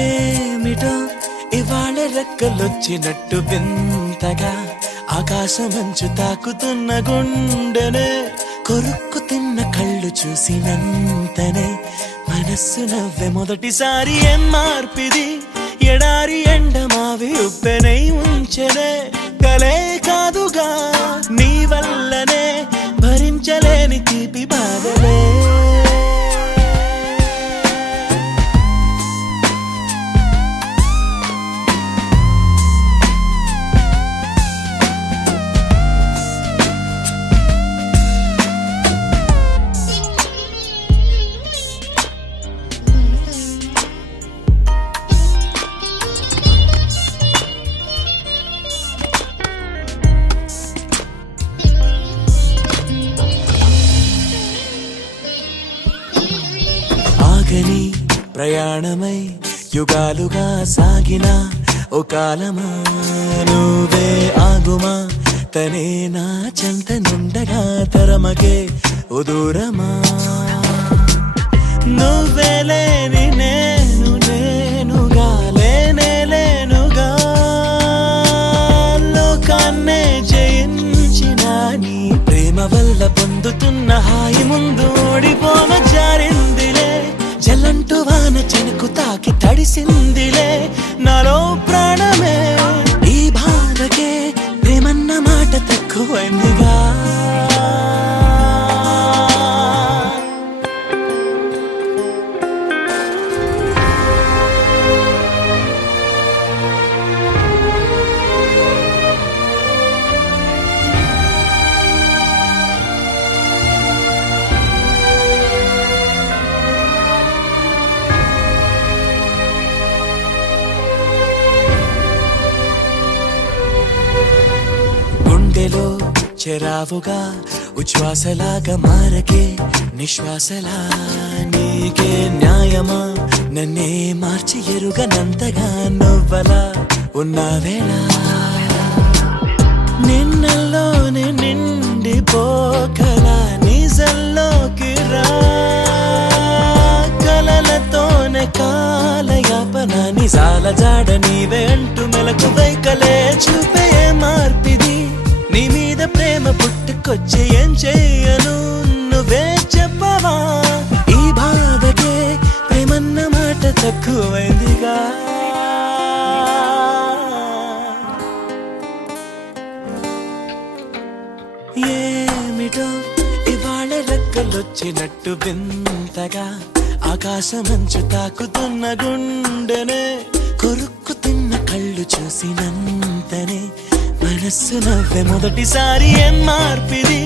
ఏమిటో ఇవాళ రెక్కలొచ్చినట్టు వింతగా ఆకాశమంచు తాకుతున్న గుండెనే కొరుక్కు తిన్న కళ్ళు చూసినంతనే మనస్సు నవ్వే మొదటిసారి ఏం మార్పిది ఎడారి ఎండమావి ఉప్పెనై ఉంచెనే కలే కాదుగా నీ వల్లనే భరించలేని తీపి బాధలే ఆగని ప్రయాణమై యుగాలుగా సాగిన ఓ కాలమా నువ్వే ఆగుమా తనే నా చెంత నుండగా తరమగే ఓ దూరమా నువ్వే లేని నేను నేనుగా లేనే లేనుగా లోకాన్నే జయించిన నీ ప్రేమ వల్ల పొందుతున్న హాయి ముందు ఓడిపోన జారిందిలే జల్లంటూ వాన చెనుకు తాకి తడిసిందిలే నాలో ప్రాణమే ఈ బాధకే ప్రేమన్న మాట తక్కువైందిగా గుండెలో చెరావుగా ఉచ్ఛ్వాసలాగా మారకే నిశ్వాసలా నీకే న్యాయమా నన్నే మార్చి ఎరుగనంతగా నువ్వలా ఉన్నావేలా నిన్నల్లోనే నిండిపోకలా నిజంలోకి రా కలలతోనే కాలయాపన నిజాల జాడ నీవే అంటూ మెలకు వైకలే చూపే మార్పిది నీ మీద ప్రేమ పుట్టుకొచ్చి ఏం చెయ్యను నువ్వే చెప్పవా ఈ బాధకే ప్రేమన్న మాట తక్కువైందిగా ఏమిటో ఇవాళ రెక్కలొచ్చినట్టు వింతగా ఆకాశమంచు తాకుతున్న గుండెనే కొరుక్కు తిన్న కళ్ళు చూసినంతనే మనస్సు నవ్వే మొదటిసారి ఏం మార్పిది